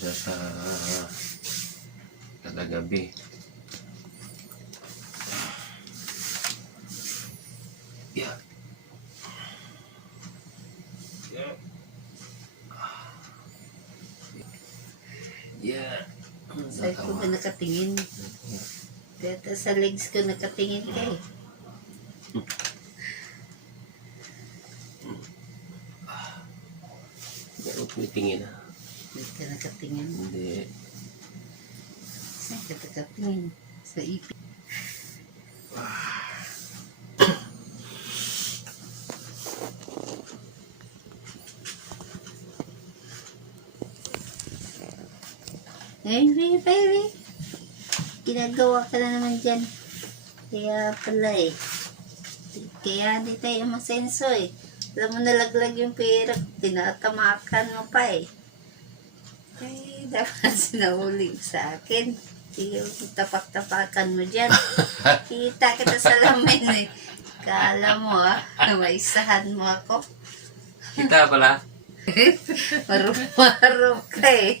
siya sa kadagabi. Yeah. Yeah. Yeah. Saan ko ba nakatingin? Dito sa legs ko nakatingin ka eh. Huwag mo tingin ah. Hindi ka nakatingin. Hindi. Saan ka nakatingin? Sa ipin. Henry, baby. Ginagawa ka na naman dyan. Kaya pala eh. Kaya di tayo masenso eh. Alam mo nalaglag yung pera. Tinatamakan mo pa eh. Eh, dapat sinahuli sa akin. Yung tapak-tapakan mo dyan. Kita kita sa lamin eh. Kala mo ah, maisahan mo ako. Kita pala. Marumaro ka eh.